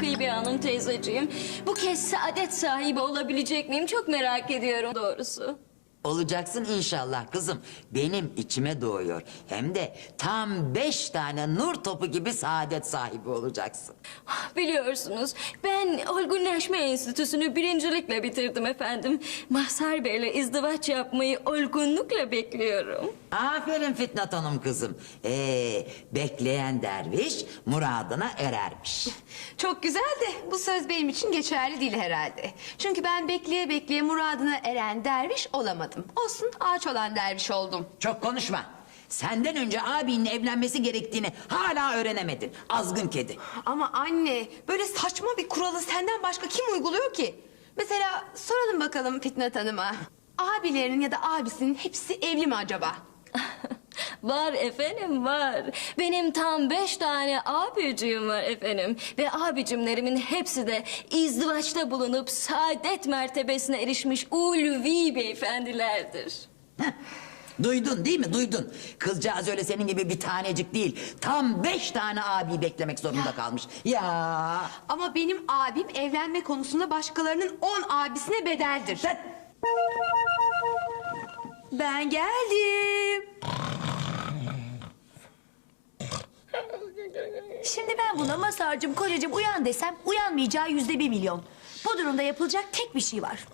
Kıybe Hanım teyzeciğim, bu kez saadet sahibi olabilecek miyim? Çok merak ediyorum doğrusu. Olacaksın inşallah kızım. Benim içime doğuyor. Hem de tam beş tane nur topu gibi saadet sahibi olacaksın. Biliyorsunuz ben olgunlaşma enstitüsünü birincilikle bitirdim efendim. Mahsar Bey'le izdivaç yapmayı olgunlukla bekliyorum. Aferin Fitnat Hanım kızım. Ee, bekleyen derviş muradına erermiş. Çok güzel de bu söz benim için geçerli değil herhalde. Çünkü ben bekleye bekleye muradına eren derviş olamadım yaptım. Olsun ağaç olan derviş oldum. Çok konuşma. Senden önce abinin evlenmesi gerektiğini hala öğrenemedin. Azgın kedi. Ama anne böyle saçma bir kuralı senden başka kim uyguluyor ki? Mesela soralım bakalım Fitnat Hanım'a. Abilerinin ya da abisinin hepsi evli mi acaba? Var efendim var. Benim tam beş tane abicim var efendim. Ve abicimlerimin hepsi de izdivaçta bulunup saadet mertebesine erişmiş ulvi beyefendilerdir. duydun değil mi duydun? Kızcağız öyle senin gibi bir tanecik değil. Tam beş tane abi beklemek zorunda ya. kalmış. Ya. Ama benim abim evlenme konusunda başkalarının on abisine bedeldir. Ben, ben geldim. Şimdi ben buna masajcım, kocacığım uyan desem uyanmayacağı yüzde bir milyon. Bu durumda yapılacak tek bir şey var.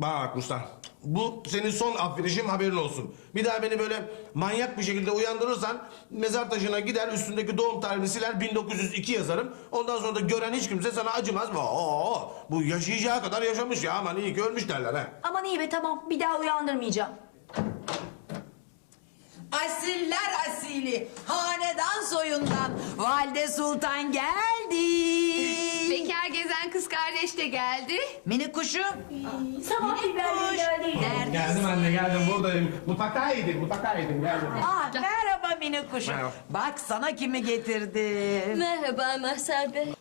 Bak Ruslan. Bu senin son affirişim haberin olsun. Bir daha beni böyle manyak bir şekilde uyandırırsan mezar taşına gider üstündeki doğum tarihini siler 1902 yazarım. Ondan sonra da gören hiç kimse sana acımaz. Mı? Oo, bu yaşayacağı kadar yaşamış ya aman iyi ki ölmüş derler ha. Aman iyi be tamam bir daha uyandırmayacağım. Asiller asili hanedan soyundan valide sultan geldi kız kardeş de geldi. Mini kuşum. Ee, sabah tamam, Minik kuş. Ben de, ben de, ben de. Geldim anne geldim buradayım. Mutfaktaydım mutfaktaydım geldim. Aa, ya. merhaba mini kuşum. Merhaba. Bak sana kimi getirdi? Merhaba Mahsar Bey.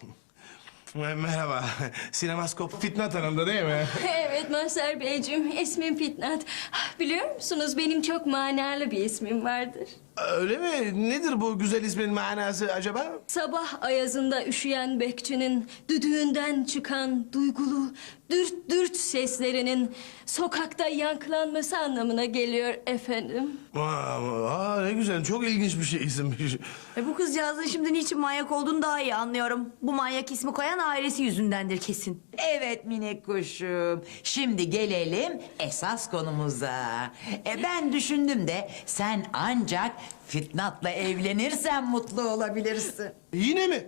Merhaba, sinemaskop Fitnat Hanım'da değil mi? Evet Mahser Beyciğim, ismim Fitnat. Ah, biliyor musunuz benim çok manalı bir ismim vardır. Öyle mi? Nedir bu güzel ismin manası acaba? Sabah ayazında üşüyen bekçinin düdüğünden çıkan duygulu dürt dürt seslerinin sokakta yankılanması anlamına geliyor efendim. Aa, aa, aa ne güzel çok ilginç bir şey isimmiş. E bu kızcağızın şimdi niçin manyak olduğunu daha iyi anlıyorum. Bu manyak ismi koyan ailesi yüzündendir kesin. Evet minik kuşum. Şimdi gelelim esas konumuza. E ben düşündüm de sen ancak Fitnat'la evlenirsen mutlu olabilirsin. Yine mi?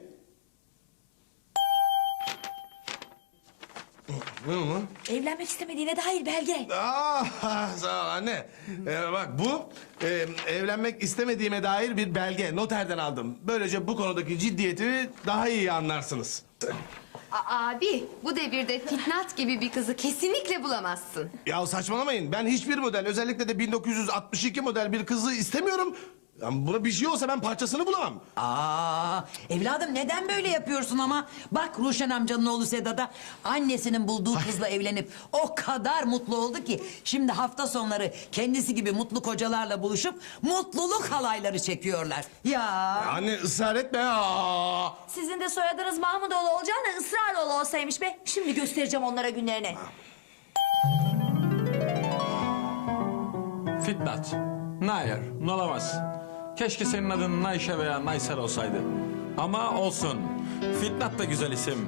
Ne o? evlenmek istemediğine dair belge. Ah sağ ol anne. ee, bak bu e, evlenmek istemediğime dair bir belge. Noterden aldım. Böylece bu konudaki ciddiyeti daha iyi anlarsınız. A abi bu devirde fitnat gibi bir kızı kesinlikle bulamazsın. Ya saçmalamayın ben hiçbir model özellikle de 1962 model bir kızı istemiyorum. Yani buna bir şey olsa ben parçasını bulamam. Aa, evladım neden böyle yapıyorsun ama? Bak Ruşen amcanın oğlu da annesinin bulduğu kızla evlenip o kadar mutlu oldu ki... ...şimdi hafta sonları kendisi gibi mutlu kocalarla buluşup mutluluk halayları çekiyorlar. Ya. Yani ısrar etme ya. Sizin de soyadınız Mahmutoğlu olacağına ısrar ol olsaymış be. Şimdi göstereceğim onlara günlerini. Fitbat. Hayır, olamaz. Keşke senin adın Nayşe veya Naysar olsaydı. Ama olsun. Fitnat da güzel isim.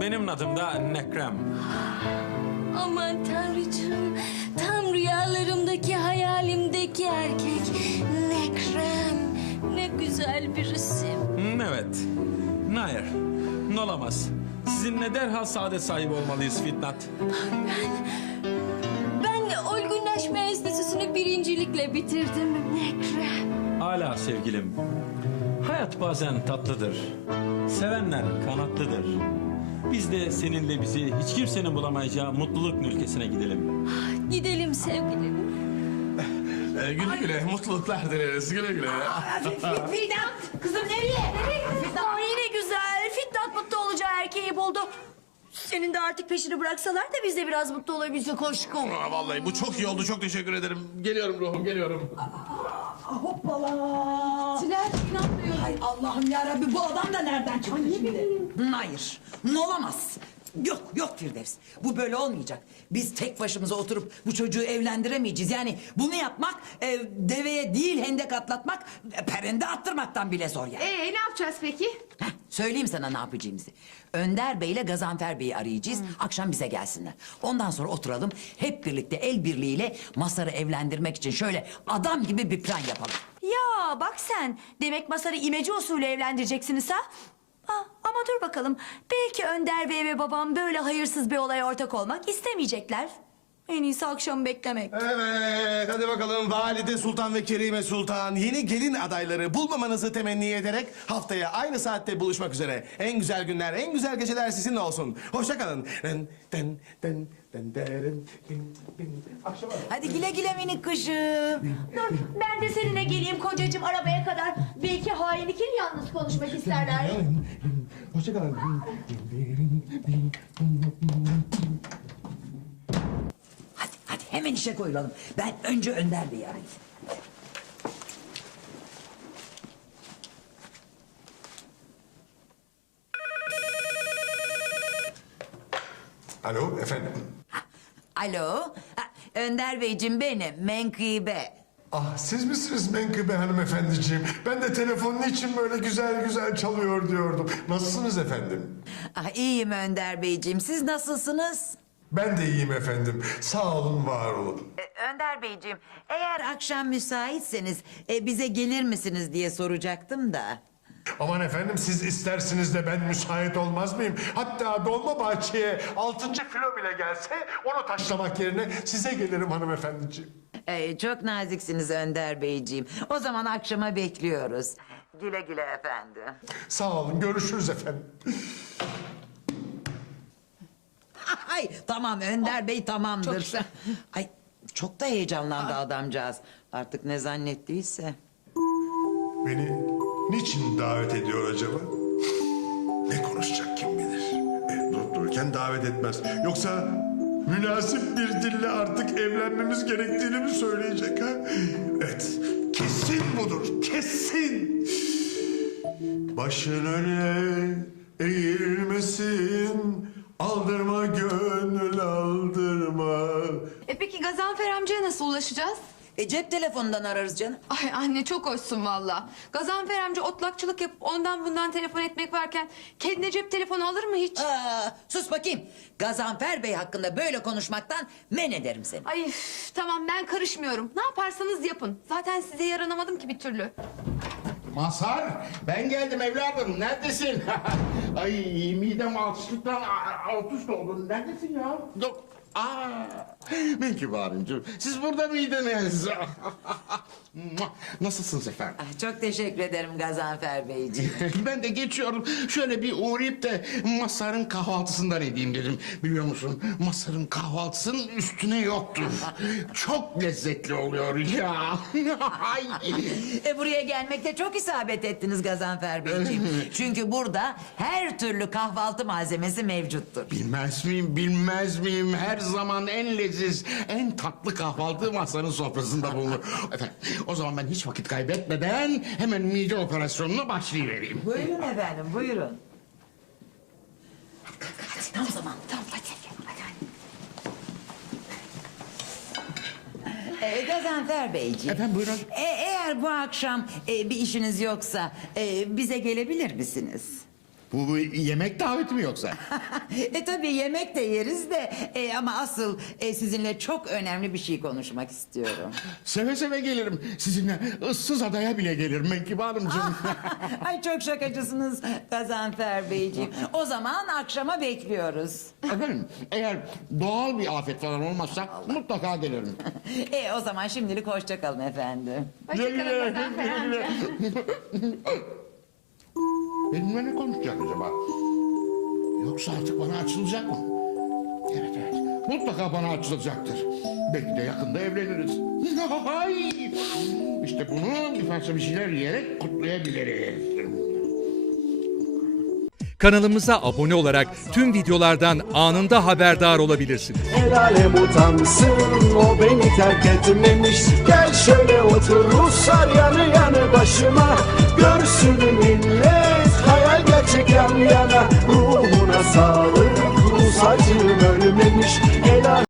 Benim adım da Nekrem. Aman Tanrıcığım. Tam rüyalarımdaki hayalimdeki erkek. Nekrem. Ne güzel bir isim. Evet. Nayır. Ne olamaz. Sizinle derhal saadet sahibi olmalıyız Fitnat. Ben... Ben olgunlaşma estesisini birincilikle bitirdim Nekrem. Ala sevgilim. Hayat bazen tatlıdır. Sevenler kanatlıdır. Biz de seninle bizi hiç kimsenin bulamayacağı mutluluk ülkesine gidelim. Gidelim sevgilim. ee, güle güle, Ay. mutluluklar dileriz. Güle güle. aa, ya, F F Fidat, kızım nereye? F nereye? Aa, yine güzel. güzel. Fidat mutlu olacağı erkeği buldu. Senin de artık peşini bıraksalar da biz de biraz mutlu olabilecek hoşkum. Vallahi bu çok Hı. iyi oldu. Çok teşekkür ederim. Geliyorum ruhum, geliyorum. Aa. Hoppala! Tiler inanmıyor. Hay Allah'ım ya Rabbi bu adam da nereden Ay çıktı Ay, şimdi? Bilirim. Hayır. Ne olamaz. Yok, yok Firdevs. Bu böyle olmayacak. Biz tek başımıza oturup bu çocuğu evlendiremeyeceğiz. Yani bunu yapmak e, deveye değil hendek atlatmak, e, perende attırmaktan bile zor yani. Ee, ne yapacağız peki? Heh, söyleyeyim sana ne yapacağımızı. Önder Bey ile Gazanfer Bey'i arayacağız. Hmm. Akşam bize gelsinler. Ondan sonra oturalım. Hep birlikte el birliğiyle Masar'ı evlendirmek için şöyle adam gibi bir plan yapalım. Ya bak sen. Demek Masar'ı imece usulü evlendireceksiniz ha? Ha, ama dur bakalım. Belki Önder Bey ve babam böyle hayırsız bir olaya ortak olmak istemeyecekler. En iyisi akşam beklemek. Evet, hadi bakalım. Valide Sultan ve Kerime Sultan yeni gelin adayları bulmamanızı temenni ederek... ...haftaya aynı saatte buluşmak üzere. En güzel günler, en güzel geceler sizinle olsun. Hoşçakalın. Dın, dın, dın, ben derim bin bin akşama. Hadi güle güle minik kızım. Dur ben de seninle geleyim kocacığım arabaya kadar. Belki hainlikin yalnız konuşmak isterler. Hoşçakalın. hadi hadi hemen işe koyulalım. Ben önce Önder Bey'i arayayım. Alo efendim. Ha, alo ha, Önder Beyciğim benim menkıbe. Ah siz misiniz menkıbe hanımefendiciğim? Ben de telefon için böyle güzel güzel çalıyor diyordum. Nasılsınız efendim? Ah iyiyim Önder Beyciğim siz nasılsınız? Ben de iyiyim efendim. Sağ olun, var olun. Ee, Önder Beyciğim, eğer akşam müsaitseniz e, bize gelir misiniz diye soracaktım da. Aman efendim siz istersiniz de ben müsait olmaz mıyım? Hatta dolma bahçeye altıncı filo bile gelse onu taşlamak yerine size gelirim hanımefendiciğim. Ee, çok naziksiniz Önder Beyciğim. O zaman akşama bekliyoruz. Güle güle efendim. Sağ olun görüşürüz efendim. Ay tamam Önder Bey, Ay, Bey tamamdır. Çok... Ay çok da heyecanlandı Ay. adamcağız. Artık ne zannettiyse. Beni Niçin davet ediyor acaba? Ne konuşacak kim bilir? E, durup dururken davet etmez. Yoksa münasip bir dille artık evlenmemiz gerektiğini mi söyleyecek ha? Evet, kesin budur, kesin. Başın öne eğilmesin, aldırma gönül aldırma. E peki Gazanfer amcaya nasıl ulaşacağız? E cep telefonundan ararız canım. Ay anne çok hoşsun valla. Gazanfer amca otlakçılık yapıp ondan bundan telefon etmek varken... ...kendine cep telefonu alır mı hiç? Aa, sus bakayım. Gazanfer bey hakkında böyle konuşmaktan men ederim seni. Ay üf, tamam ben karışmıyorum. Ne yaparsanız yapın. Zaten size yaranamadım ki bir türlü. Masar ben geldim evladım neredesin? Ay midem alçlıktan alt üst oldu neredesin ya? Dok Aa, ben kibarımcım. Siz burada mıydınız? Nasılsınız efendim? Ah, çok teşekkür ederim Gazanfer Beyciğim. ben de geçiyorum. Şöyle bir uğrayıp da Masar'ın kahvaltısından edeyim dedim. Biliyor musun? Masar'ın kahvaltısının üstüne yoktur. çok lezzetli oluyor ya. e buraya gelmekte çok isabet ettiniz Gazanfer Beyciğim. Çünkü burada her türlü kahvaltı malzemesi mevcuttur. Bilmez miyim? Bilmez miyim? Her zaman en leziz, en tatlı kahvaltı masanın sofrasında bulunur. efendim, o zaman ben hiç vakit kaybetmeden hemen mide operasyonuna başlayıvereyim. Buyurun efendim, buyurun. Hadi, hadi, hadi, hadi tam zaman, tam hadi. hadi. E, ee, Gazanfer Beyciğim. Efendim buyurun. E, ee, eğer bu akşam e, bir işiniz yoksa e, bize gelebilir misiniz? Bu, bu yemek davet mi yoksa? e tabii yemek de yeriz de e, ama asıl e, sizinle çok önemli bir şey konuşmak istiyorum. seve seve gelirim sizinle ıssız adaya bile gelirim Menkibe Hanımcığım. Ay çok şakacısınız Gazanfer Beyciğim. O zaman akşama bekliyoruz. efendim eğer doğal bir afet falan olmazsa Allah. mutlaka gelirim. e o zaman şimdilik hoşçakalın efendim. Hoşçakalın Gazanfer Amca. <abi. gülüyor> Benimle ne konuşacak acaba? Yoksa artık bana açılacak mı? Evet evet. Mutlaka bana açılacaktır. Belki de yakında evleniriz. i̇şte bunu bir parça bir şeyler yiyerek kutlayabiliriz. Kanalımıza abone olarak tüm videolardan anında haberdar olabilirsiniz. El alem utansın, o beni terk etmemiş. Gel şöyle otur, sar yanı yanı başıma. Görsün millet gerçek yan yana ruhuna sağlık Bu sacım ölmemiş helal